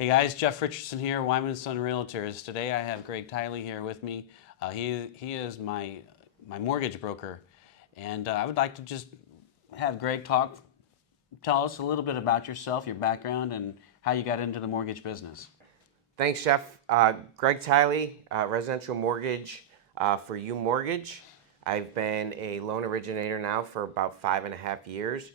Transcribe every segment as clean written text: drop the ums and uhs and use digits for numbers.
Hey guys, Jeff Richardson here, Wyman Sons Realtors. Today I have Greg Tily here with me. He is my mortgage broker, and I would like to just have Greg tell us a little bit about yourself, your background, and how you got into the mortgage business. Thanks, Jeff. Greg Tily, residential mortgage for Umortgage. I've been a loan originator now for about 5.5 years.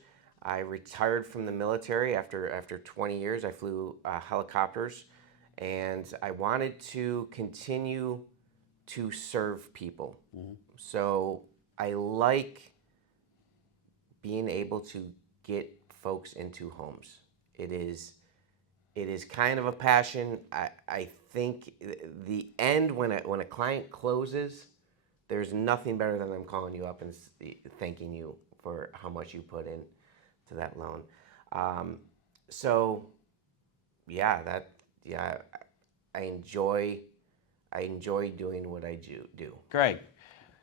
I retired from the military after 20 years. I flew helicopters, and I wanted to continue to serve people. So I like being able to get folks into homes. It is kind of a passion. I think the end when a client closes, there's nothing better than them calling you up and thanking you for how much you put in to that loan. So yeah, I enjoy doing what I do. Greg,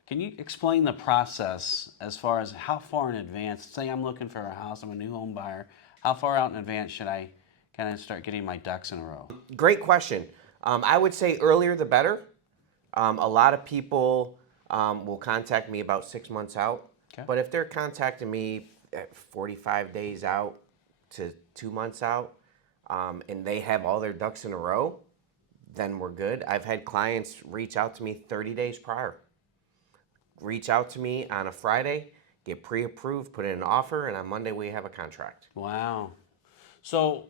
can you explain the process as far as how far in advance, say I'm looking for a house, I'm a new home buyer, how far out in advance should I kind of start getting my ducks in a row? Great question. I would say earlier the better. A lot of people will contact me about 6 months out. Okay. But if they're contacting me at 45 days out to 2 months out, and they have all their ducks in a row, then we're good. I've had clients reach out to me 30 days prior. Reach out to me on a Friday, get pre-approved, put in an offer, and on Monday we have a contract. Wow. So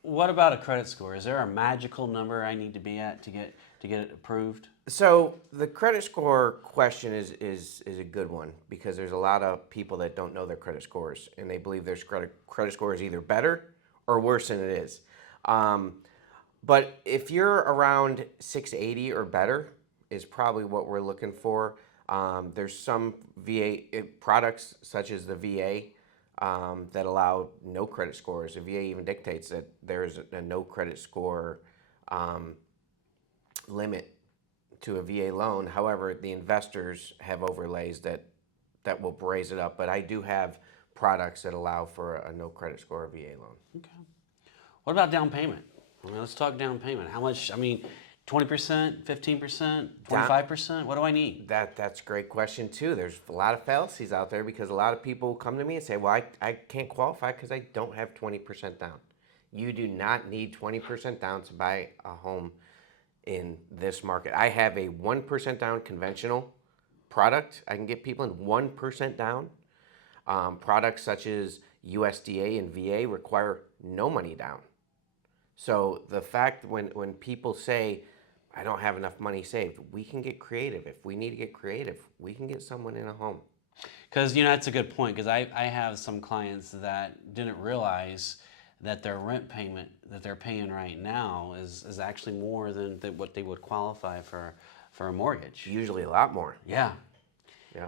what about a credit score? Is there a magical number I need to be at to get it approved? So the credit score question is a good one because there's a lot of people that don't know their credit scores and they believe their credit score is either better or worse than it is. But if you're around 680 or better is probably what we're looking for. There's some VA products such as the VA that allow no credit scores. The VA even dictates that there's a no credit score limit to a VA loan. However, the investors have overlays that will raise it up. But I do have products that allow for a no credit score VA loan. Okay. What about down payment? Let's talk down payment. How much? 20%, 15%, 25%? What do I need? That's a great question too. There's a lot of fallacies out there because a lot of people come to me and say, well, I can't qualify because I don't have 20% down. You do not need 20% down to buy a home in this market. I have a 1% down conventional product. I can get people in 1% down. Products such as USDA and VA require no money down. So the fact when people say, I don't have enough money saved, we can get creative. If we need to get creative, we can get someone in a home. Because, that's a good point, because I have some clients that didn't realize that their rent payment that they're paying right now is actually more than what they would qualify for a mortgage. Usually a lot more. Yeah. Yeah.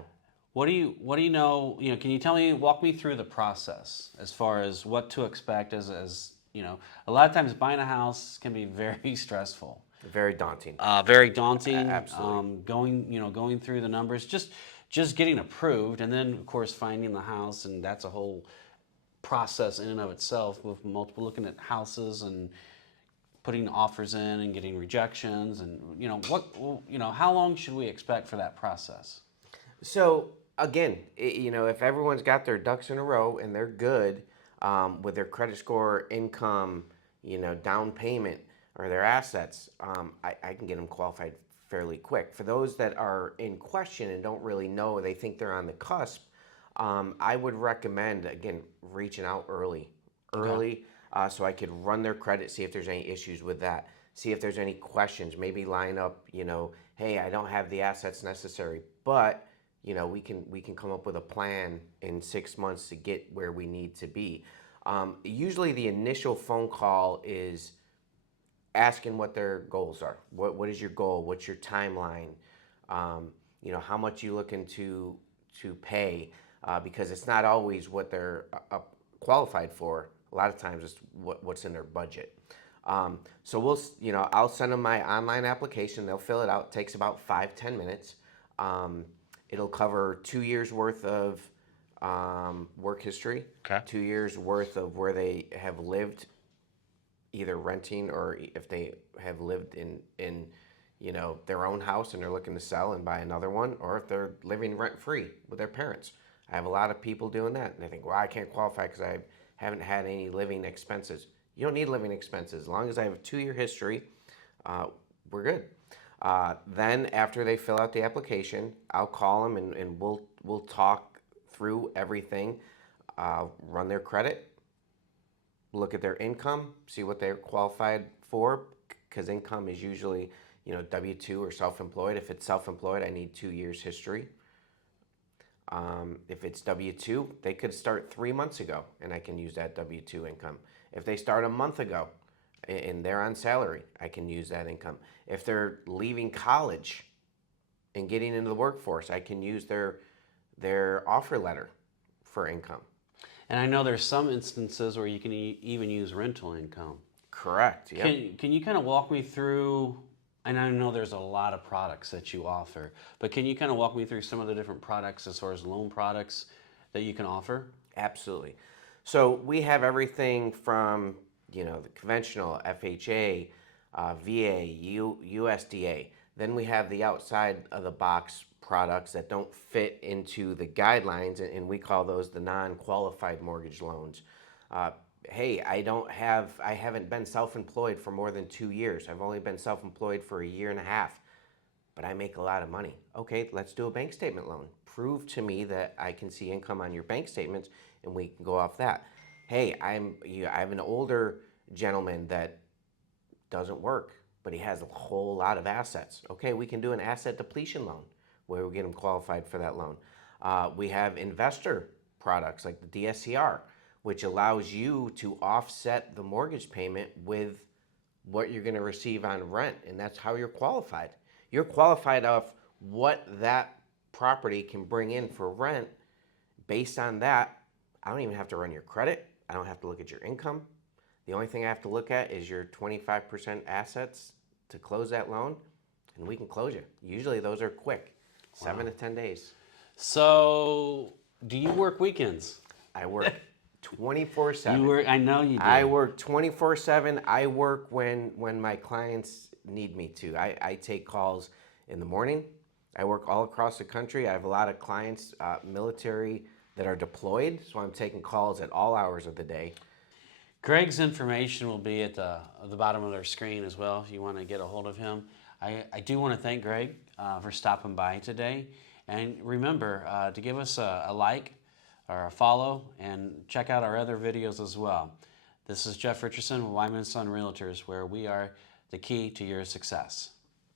What do you know? Can you walk me through the process as far as what to expect as a lot of times buying a house can be very stressful. Very daunting. Very daunting. Absolutely. Going through the numbers, just getting approved, and then of course finding the house, and that's a whole process in and of itself with multiple looking at houses and putting offers in and getting rejections, and how long should we expect for that process? So again, if everyone's got their ducks in a row and they're good with their credit score, income, down payment, or their assets, I can get them qualified fairly quick. For those that are in question and don't really know, they think they're on the cusp, I would recommend, again, reaching out early, so I could run their credit, see if there's any issues with that, see if there's any questions, maybe line up, hey, I don't have the assets necessary, but we can come up with a plan in 6 months to get where we need to be. Usually the initial phone call is asking what their goals are. What is your goal? What's your timeline? How much you looking to pay? Because it's not always what they're qualified for. A lot of times it's what's in their budget. So I'll send them my online application. They'll fill it out. It takes about 5-10 minutes. It'll cover 2 years worth of work history, Okay. 2 years worth of where they have lived either renting or if they have lived in their own house and they're looking to sell and buy another one, or if they're living rent free with their parents. I have a lot of people doing that, and they think, well, I can't qualify because I haven't had any living expenses. You don't need living expenses. As long as I have a 2-year history, we're good. Then after they fill out the application, I'll call them and we'll talk through everything, run their credit, look at their income, see what they're qualified for, because income is usually W-2 or self-employed. If it's self-employed, I need 2 years history. If it's W-2, they could start 3 months ago, and I can use that W-2 income. If they start a month ago and they're on salary, I can use that income. If they're leaving college and getting into the workforce, I can use their offer letter for income. And I know there's some instances where you can even use rental income. Correct. Yep. Can you kind of walk me through, and I know there's a lot of products that you offer, but can you kind of walk me through some of the different products as far as loan products that you can offer? Absolutely. So we have everything from the conventional FHA, VA, USDA. Then we have the outside of the box products that don't fit into the guidelines, and we call those the non-qualified mortgage loans. Hey, I haven't been self-employed for more than 2 years. I've only been self-employed for 1.5 years, but I make a lot of money. Okay, let's do a bank statement loan. Prove to me that I can see income on your bank statements, and we can go off that. Hey, I have an older gentleman that doesn't work, but he has a whole lot of assets. Okay, we can do an asset depletion loan where we get him qualified for that loan. We have investor products like the DSCR, which allows you to offset the mortgage payment with what you're going to receive on rent, and that's how you're qualified. You're qualified off what that property can bring in for rent. Based on that, I don't even have to run your credit. I don't have to look at your income. The only thing I have to look at is your 25% assets to close that loan, and we can close you. Usually those are quick, 7 to 10 days. So, do you work weekends? I work 24/7. You work. I know you do. I work 24/7. I work when my clients need me to. I take calls in the morning. I work all across the country. I have a lot of clients, military, that are deployed, so I'm taking calls at all hours of the day. Greg's information will be at the bottom of their screen as well if you want to get a hold of him. I do want to thank Greg for stopping by today. And remember to give us a like or a follow and check out our other videos as well. This is Jeff Richardson with Wyman Sons Realtors, where we are the key to your success.